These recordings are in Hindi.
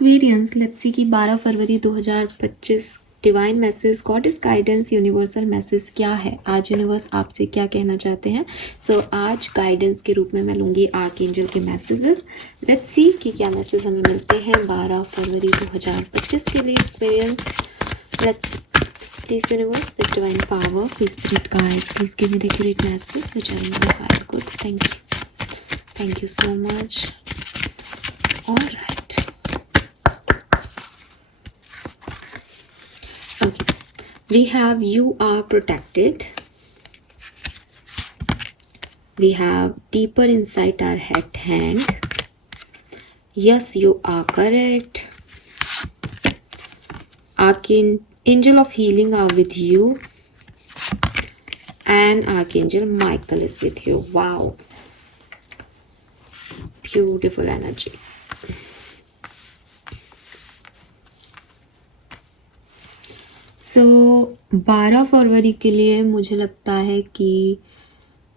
एक्वेरियंस, लेट्स सी कि 12 फरवरी 2025 divine message, God is guidance, universal message क्या है आज, यूनिवर्स आपसे क्या कहना चाहते हैं। आज गाइडेंस के रूप में मैं लूँगी आर्कएंजल के मैसेजेस। लेट्स सी कि क्या मैसेज हमें मिलते हैं 12 फरवरी 2025 के लिए Aquarians. Let's please universe, please divine power, please spirit guide, please give me the accurate message which I know are good. Thank you so much. Alright, okay, we have you are protected, we have deeper inside our head hand, yes you are correct, archangel of healing are with you and archangel Michael is with you. Wow, beautiful energy. सो 12 फरवरी के लिए मुझे लगता है कि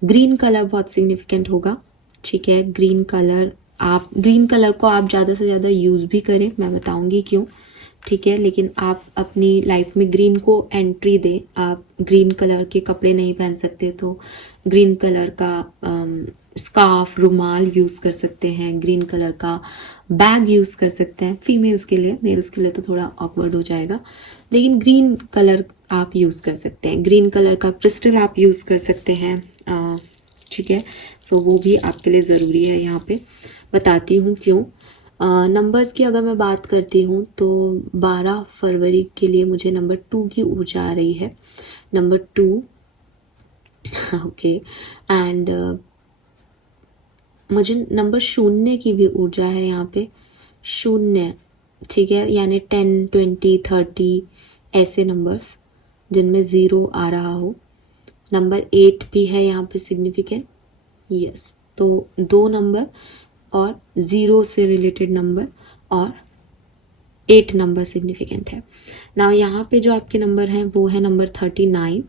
ग्रीन कलर बहुत सिग्निफिकेंट होगा। ठीक है, ग्रीन कलर को आप ज़्यादा से ज़्यादा यूज़ भी करें, मैं बताऊंगी क्यों। ठीक है, लेकिन आप अपनी लाइफ में ग्रीन को एंट्री दें। आप ग्रीन कलर के कपड़े नहीं पहन सकते तो ग्रीन कलर का स्कार्फ, रुमाल यूज़ कर सकते हैं, ग्रीन कलर का बैग यूज़ कर सकते हैं फीमेल्स के लिए। मेल्स के लिए तो थोड़ा ऑकवर्ड हो जाएगा, लेकिन ग्रीन कलर आप यूज़ कर सकते हैं। ग्रीन कलर का क्रिस्टल आप यूज़ कर सकते हैं। ठीक है, सो वो भी आपके लिए ज़रूरी है। यहाँ पे बताती हूँ क्यों। नंबर्स की अगर मैं बात करती हूँ तो 12 फरवरी के लिए मुझे नंबर 2 की ऊर्जा आ रही है। नंबर 2, ओके, एंड मुझे नंबर 0 की भी ऊर्जा है यहाँ पे। 0, ठीक है, यानी 10, 20, 30 ऐसे नंबर्स जिनमें 0 आ रहा हो। नंबर 8 भी है यहाँ पे सिग्निफिकेंट। यस, तो 2 नंबर और 0 से रिलेटेड नंबर और 8 नंबर सिग्निफिकेंट है। नाउ यहाँ पे जो आपके नंबर हैं वो है नंबर 39,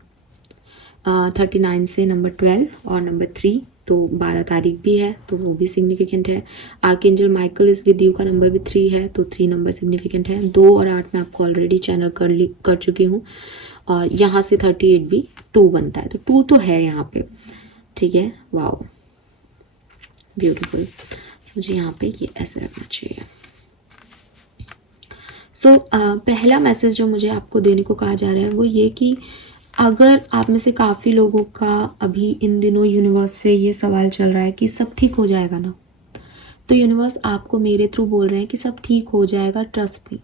39 से नंबर 12 और नंबर 3, तो 12 तारीख भी है तो वो भी सिग्निफिकेंट है। Archangel Michael is with you का नंबर भी 3 है तो 3 नंबर सिग्निफिकेंट है। 2 और 8 मैं आपको ऑलरेडी चैनल कर चुकी हूँ, और यहाँ से 38 भी 2 बनता है, तो 2 तो है यहाँ पे। ठीक है, वाओ, ब्यूटीफुल। मुझे यहाँ पे ये ऐसे रखना चाहिए। पहला मैसेज जो मुझे आपको देने को कहा जा रहा है वो ये कि अगर आप में से काफ़ी लोगों का अभी इन दिनों यूनिवर्स से ये सवाल चल रहा है कि सब ठीक हो जाएगा ना, तो यूनिवर्स आपको मेरे थ्रू बोल रहे हैं कि सब ठीक हो जाएगा, ट्रस्ट मी।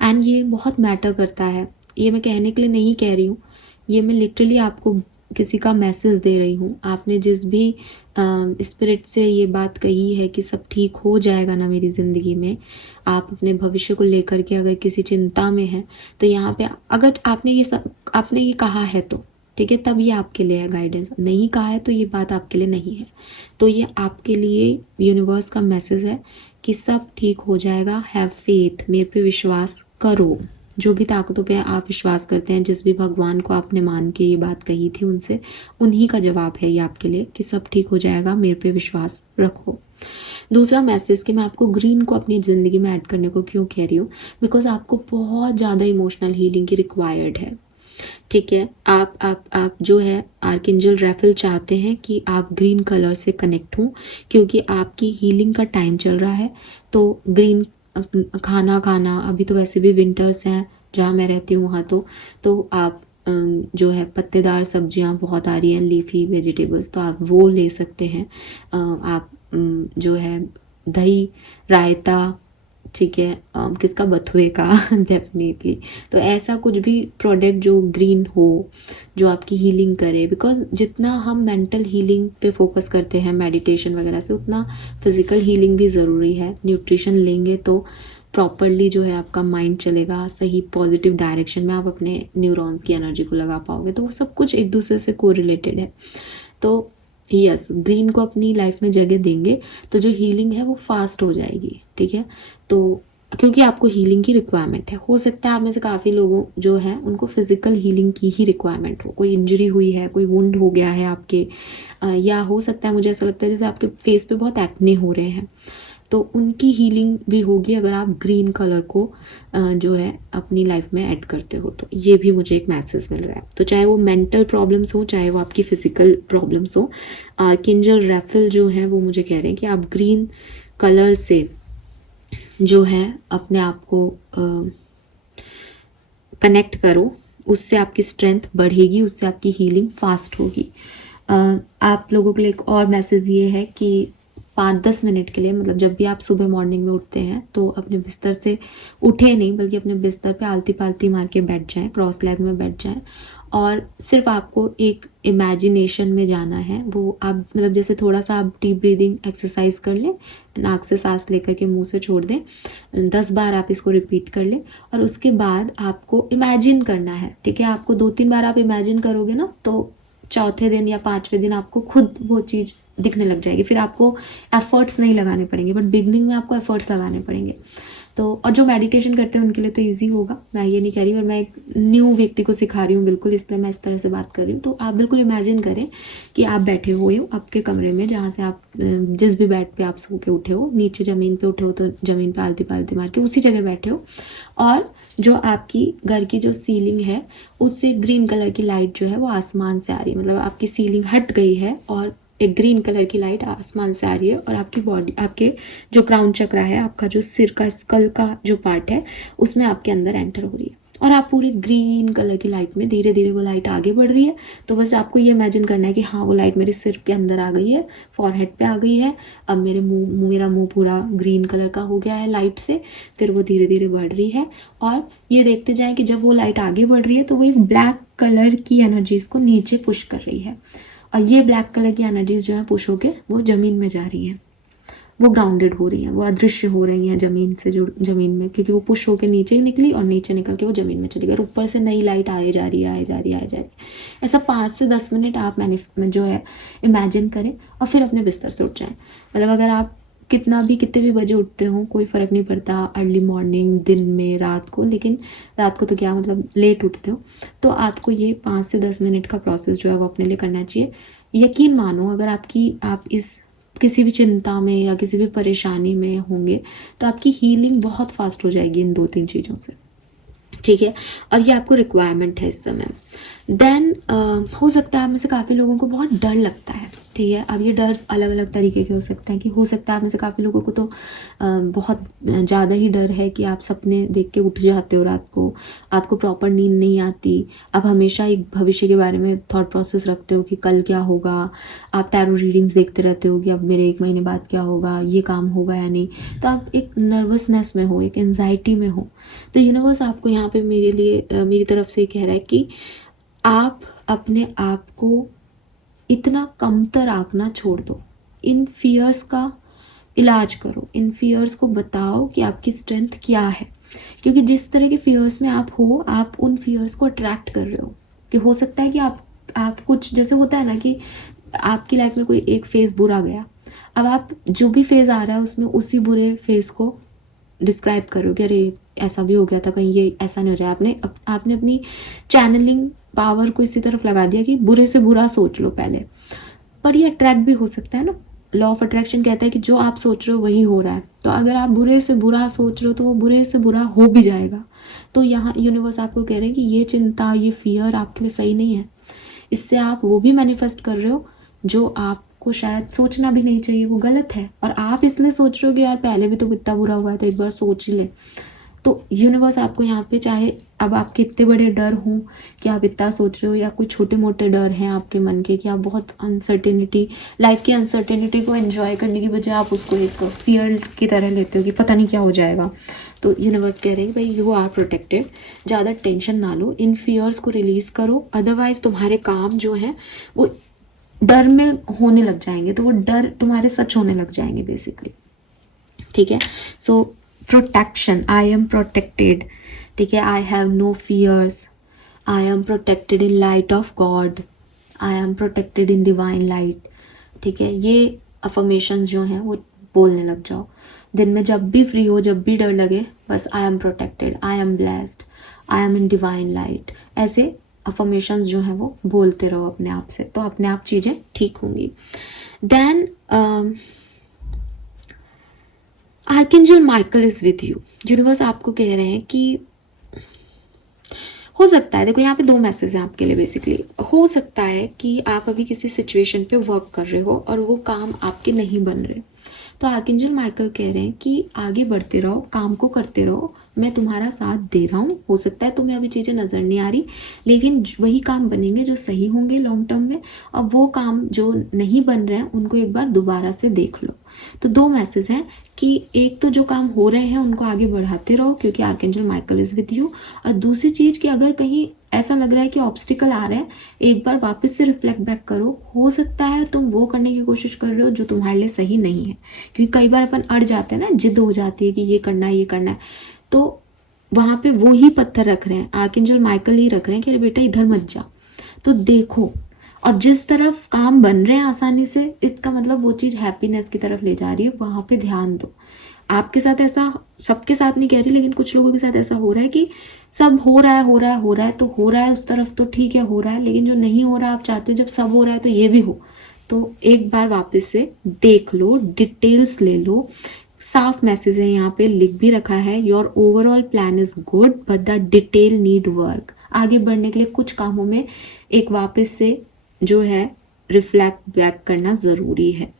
एंड ये बहुत मैटर करता है। ये मैं कहने के लिए नहीं कह रही हूँ, ये मैं लिटरली आपको किसी का मैसेज दे रही हूँ। आपने जिस भी स्पिरिट से ये बात कही है कि सब ठीक हो जाएगा ना मेरी ज़िंदगी में, आप अपने भविष्य को लेकर के अगर किसी चिंता में हैं, तो यहाँ पे अगर आपने ये कहा है तो ठीक है, तब ये आपके लिए है गाइडेंस। नहीं कहा है तो ये बात आपके लिए नहीं है। तो ये आपके लिए यूनिवर्स का मैसेज है कि सब ठीक हो जाएगा। हैव फेथ, मेरे पे विश्वास करो। जो भी ताकतों पे आप विश्वास करते हैं, जिस भी भगवान को आपने मान के ये बात कही थी उनसे, उन्हीं का जवाब है ये आपके लिए कि सब ठीक हो जाएगा, मेरे पे विश्वास रखो। दूसरा मैसेज कि मैं आपको ग्रीन को अपनी ज़िंदगी में ऐड करने को क्यों कह रही हूँ, बिकॉज आपको बहुत ज़्यादा इमोशनल हीलिंग की रिक्वायर्ड है। ठीक है, आप जो है आर्कएंजल रैफेल चाहते हैं कि आप ग्रीन कलर से कनेक्ट हों, क्योंकि आपकी हीलिंग का टाइम चल रहा है। तो ग्रीन खाना अभी तो वैसे भी विंटर्स हैं जहाँ मैं रहती हूँ वहाँ तो आप जो है पत्तेदार सब्जियाँ बहुत आ रही हैं, लीफी वेजिटेबल्स, तो आप वो ले सकते हैं। आप जो है दही, रायता, ठीक है, किसका, बथुए का डेफिनेटली। तो ऐसा कुछ भी प्रोडक्ट जो ग्रीन हो, जो आपकी हीलिंग करे, बिकॉज जितना हम मेंटल हीलिंग पे फोकस करते हैं मेडिटेशन वगैरह से, उतना फिजिकल हीलिंग भी ज़रूरी है। न्यूट्रिशन लेंगे तो प्रॉपरली जो है आपका माइंड चलेगा सही पॉजिटिव डायरेक्शन में, आप अपने न्यूरॉन्स की एनर्जी को लगा पाओगे। तो वो सब कुछ एक दूसरे से कोरिलेटेड है। तो यस, ग्रीन को अपनी लाइफ में जगह देंगे तो जो हीलिंग है वो फास्ट हो जाएगी। ठीक है, तो क्योंकि आपको हीलिंग की रिक्वायरमेंट है। हो सकता है आप में से काफ़ी लोगों जो है उनको फिजिकल हीलिंग की ही रिक्वायरमेंट हो, कोई इंजरी हुई है, कोई वुंड हो गया है आपके, या हो सकता है, मुझे ऐसा लगता है जैसे आपके फेस पे बहुत एक्ने हो रहे हैं, तो उनकी हीलिंग भी होगी अगर आप ग्रीन कलर को जो है अपनी लाइफ में ऐड करते हो। तो ये भी मुझे एक मैसेज मिल रहा है। तो चाहे वो मेंटल प्रॉब्लम्स हो, चाहे वो आपकी फिजिकल प्रॉब्लम्स हो, आर्कएंजल रैफेल जो है वो मुझे कह रहे हैं कि आप ग्रीन कलर से जो है अपने आप को कनेक्ट करो, उससे आपकी स्ट्रेंथ बढ़ेगी, उससे आपकी हीलिंग फास्ट होगी। आप लोगों के लिए एक और मैसेज ये है कि 5-10 मिनट के लिए, मतलब जब भी आप सुबह मॉर्निंग में उठते हैं तो अपने बिस्तर से उठे नहीं, बल्कि अपने बिस्तर पे आलती पालती मार के बैठ जाएं, क्रॉस लेग में बैठ जाएं, और सिर्फ आपको एक इमेजिनेशन में जाना है। वो आप मतलब जैसे थोड़ा सा आप डीप ब्रीदिंग एक्सरसाइज कर लें, नाक से सांस लेकर के मुंह से छोड़ दें, 10 बार आप इसको रिपीट कर लें, और उसके बाद आपको इमेजिन करना है। ठीक है, आपको 2-3 बार आप इमेजिन करोगे ना, तो चौथे दिन या 5वें दिन आपको खुद वो चीज़ दिखने लग जाएगी। फिर आपको एफर्ट्स नहीं लगाने पड़ेंगे, बट बिगनिंग में आपको एफर्ट्स लगाने पड़ेंगे। तो और जो मेडिटेशन करते हैं उनके लिए तो ईजी होगा, मैं ये नहीं कह रही, और मैं एक न्यू व्यक्ति को सिखा रही हूँ बिल्कुल, इसलिए मैं इस तरह से बात कर रही हूँ। तो आप बिल्कुल इमेजिन करें कि आप बैठे हुए हो आपके कमरे में, जहाँ से आप जिस भी बेड पे आप सो के उठे हो, नीचे ज़मीन पे उठे हो तो ज़मीन पे आलती पालती मार के उसी जगह बैठे हो, और जो आपकी घर की जो सीलिंग है उससे ग्रीन कलर की लाइट जो है वो आसमान से आ रही है, मतलब आपकी सीलिंग हट गई है और एक ग्रीन कलर की लाइट आसमान से आ रही है, और आपकी बॉडी, आपके जो क्राउन चक्रा है, आपका जो सिर का स्कल का जो पार्ट है, उसमें आपके अंदर एंटर हो रही है, और आप पूरे ग्रीन कलर की लाइट में धीरे धीरे वो लाइट आगे बढ़ रही है। तो बस आपको ये इमेजिन करना है कि हाँ वो लाइट मेरे सिर के अंदर आ गई है, फॉरहेड पे आ गई है, अब मेरा मुंह पूरा ग्रीन कलर का हो गया है लाइट से। फिर वो धीरे धीरे बढ़ रही है, और ये देखते जाएं कि जब वो लाइट आगे बढ़ रही है तो वो एक ब्लैक कलर की एनर्जीज को नीचे पुश कर रही है, और ये ब्लैक कलर की एनर्जीज जो है पुश होके वो ज़मीन में जा रही है, वो ग्राउंडेड हो रही हैं, वो अदृश्य हो रही हैं ज़मीन से, जुड़ ज़मीन में, क्योंकि वो पुश होके नीचे निकली और नीचे निकल के वो ज़मीन में चली गई, और ऊपर से नई लाइट आए जा रही है, आए जा रही है, आए जा रही है। ऐसा 5 से 10 मिनट आप जो है इमेजिन करें, और फिर अपने बिस्तर से उठ जाएं। मतलब अगर आप कितने भी बजे उठते हो कोई फ़र्क नहीं पड़ता, अर्ली मॉर्निंग, दिन में, रात को, लेकिन रात को तो क्या मतलब लेट उठते हो, तो आपको ये 5 से 10 मिनट का प्रोसेस जो है वो अपने लिए करना चाहिए। यकीन मानो अगर आप इस किसी भी चिंता में या किसी भी परेशानी में होंगे तो आपकी हीलिंग बहुत फास्ट हो जाएगी इन 2-3 चीज़ों से। ठीक है, और ये आपको रिक्वायरमेंट है इस समय। देन हो सकता है आप में से काफ़ी लोगों को बहुत डर लगता है। ठीक है, अब ये डर अलग अलग तरीके के हो सकते हैं, कि हो सकता है आप में से काफ़ी लोगों को तो बहुत ज़्यादा ही डर है कि आप सपने देख के उठ जाते हो रात को, आपको प्रॉपर नींद नहीं आती, आप हमेशा एक भविष्य के बारे में थॉट प्रोसेस रखते हो कि कल क्या होगा, आप टैरो रीडिंग्स देखते रहते हो कि अब मेरे 1 महीने बाद क्या होगा, ये काम होगा या नहीं, तो आप एक नर्वसनेस में हो, एक एंजाइटी में हो। तो यूनिवर्स आपको यहाँ पे मेरी तरफ से कह रहा है कि आप अपने आप को इतना कमतर आंकना छोड़ दो, इन फियर्स का इलाज करो, इन फियर्स को बताओ कि आपकी स्ट्रेंथ क्या है, क्योंकि जिस तरह के फियर्स में आप हो, आप उन फियर्स को अट्रैक्ट कर रहे हो। कि हो सकता है कि आप कुछ, जैसे होता है ना कि आपकी लाइफ में कोई एक फेज़ बुरा गया, अब आप जो भी फेज़ आ रहा है उसमें उसी बुरे फेज़ को डिस्क्राइब करो कि अरे ऐसा भी हो गया था, कहीं ये ऐसा नहीं हो जाए। आपने अपनी चैनलिंग पावर को इसी तरफ लगा दिया कि बुरे से बुरा सोच लो पहले, पर ये अट्रैक्ट भी हो सकता है ना। लॉ ऑफ अट्रैक्शन कहता है कि जो आप सोच रहे हो वही हो रहा है, तो अगर आप बुरे से बुरा सोच रहे हो तो वो बुरे से बुरा हो भी जाएगा। तो यहाँ यूनिवर्स आपको कह रहे हैं कि ये चिंता, ये फियर आपके लिए सही नहीं है, इससे आप वो भी मैनिफेस्ट कर रहे हो जो आपको शायद सोचना भी नहीं चाहिए, वो गलत है, और आप इसलिए सोच रहे हो कि यार पहले भी तो कितना बुरा हुआ है तो एक बार सोच ही ले। तो यूनिवर्स आपको यहाँ पे, चाहे अब आपके इतने बड़े डर हों कि आप इतना सोच रहे हो, या कोई छोटे मोटे डर हैं आपके मन के कि आप बहुत अनसर्टेनिटी, लाइफ की अनसर्टेनिटी को एंजॉय करने की बजाय आप उसको एक फियर की तरह लेते हो कि पता नहीं क्या हो जाएगा, तो यूनिवर्स कह रहे हैं भाई यू आर प्रोटेक्टेड, ज़्यादा टेंशन ना लो, इन फियर्स को रिलीज़ करो, अदरवाइज तुम्हारे काम जो हैं वो डर में होने लग जाएंगे, तो वो डर तुम्हारे सच होने लग जाएंगे बेसिकली। ठीक है, so protection, I am protected. ठीक है, I have no fears, I am protected in light of God, I am protected in divine light. ठीक है, ये अफर्मेशंस जो हैं वो बोलने लग जाओ दिन में, जब भी फ्री हो, जब भी डर लगे, बस आई am protected, I am blessed, I am in divine light, ऐसे अफर्मेशंस जो हैं वो बोलते रहो अपने आप से, तो अपने आप चीज़ें ठीक होंगी। Then archangel Michael is with you. Universe आपको कह रहे हैं कि हो सकता है, देखो यहाँ पे 2 मैसेज हैं आपके लिए बेसिकली। हो सकता है कि आप अभी किसी सिचुएशन पे वर्क कर रहे हो और वो काम आपके नहीं बन रहे, तो आर्कएंजल माइकल कह रहे हैं कि आगे बढ़ते रहो, काम को करते रहो, मैं तुम्हारा साथ दे रहा हूँ। हो सकता है तुम्हें अभी चीज़ें नज़र नहीं आ रही, लेकिन वही काम बनेंगे जो सही होंगे लॉन्ग टर्म में। और वो काम जो नहीं बन रहे हैं उनको एक बार दोबारा से देख लो। तो 2 मैसेज हैं कि एक तो जो काम हो रहे हैं उनको आगे बढ़ाते रहो क्योंकि archangel Michael is with you, और दूसरी चीज़ कि अगर कहीं ऐसा लग रहा है कि ऑब्स्टिकल आ रहे हैं, एक बार वापस से रिफ्लेक्ट बैक करो। हो सकता है तुम वो करने की कोशिश कर रहे हो जो तुम्हारे लिए सही नहीं है, क्योंकि कई बार अपन अड़ जाते हैं ना, जिद हो जाती है कि ये करना है ये करना है, तो वहाँ पे वो ही पत्थर रख रहे हैं, आर्कएंजल माइकल ही रख रहे हैं कि अरे बेटा इधर मत जा, तो देखो। और जिस तरफ काम बन रहे हैं आसानी से, इसका मतलब वो चीज़ हैप्पीनेस की तरफ ले जा रही है, वहाँ पे ध्यान दो। आपके साथ ऐसा, सबके साथ नहीं कह रही, लेकिन कुछ लोगों के साथ ऐसा हो रहा है कि सब हो रहा है हो रहा है हो रहा है, तो हो रहा है उस तरफ तो ठीक है हो रहा है, लेकिन जो नहीं हो रहा आप चाहते हो जब सब हो रहा है तो ये भी हो। तो एक बार वापस से देख लो, डिटेल्स ले लो। साफ मैसेज है यहाँ पे, लिख भी रखा है, your overall plan is good but the detail need work. आगे बढ़ने के लिए कुछ कामों में एक वापस से जो है रिफ्लेक्ट बैक करना ज़रूरी है।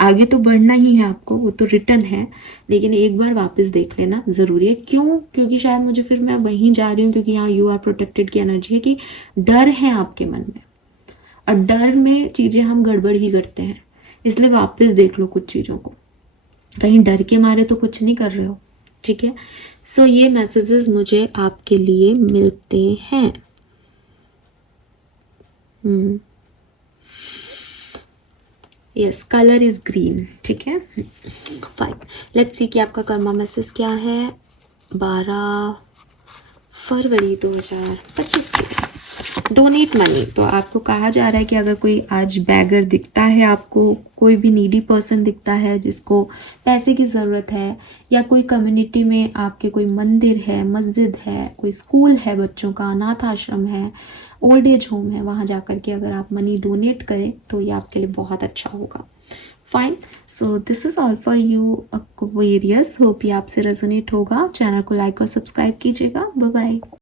आगे तो बढ़ना ही है आपको, वो तो रिटर्न है, लेकिन एक बार वापस देख लेना ज़रूरी है। क्यों? क्योंकि शायद मुझे फिर मैं वहीं जा रही हूँ, क्योंकि यहाँ यू आर प्रोटेक्टेड की एनर्जी है कि डर है आपके मन में, और डर में चीज़ें हम गड़बड़ ही करते हैं। इसलिए वापस देख लो कुछ चीज़ों को, कहीं डर के मारे तो कुछ नहीं कर रहे हो, ठीक है। सो ये मैसेजेस मुझे आपके लिए मिलते हैं। यस, कलर इज ग्रीन, ठीक है। फाइन, लेट्स सी कि आपका कर्मा मैसेज क्या है 12 फरवरी 2025 के लिए। डोनेट मनी, तो आपको कहा जा रहा है कि अगर कोई आज बैगर दिखता है आपको, कोई भी नीडी पर्सन दिखता है जिसको पैसे की ज़रूरत है, या कोई कम्युनिटी में आपके कोई मंदिर है, मस्जिद है, कोई स्कूल है बच्चों का, अनाथ आश्रम है, ओल्ड एज होम है, वहाँ जाकर के अगर आप मनी डोनेट करें तो ये आपके लिए बहुत अच्छा होगा। Fine, so this is all for you Aquarius. Hope ये आपसे रेजोनेट होगा। चैनल को लाइक और सब्सक्राइब कीजिएगा। Bye bye.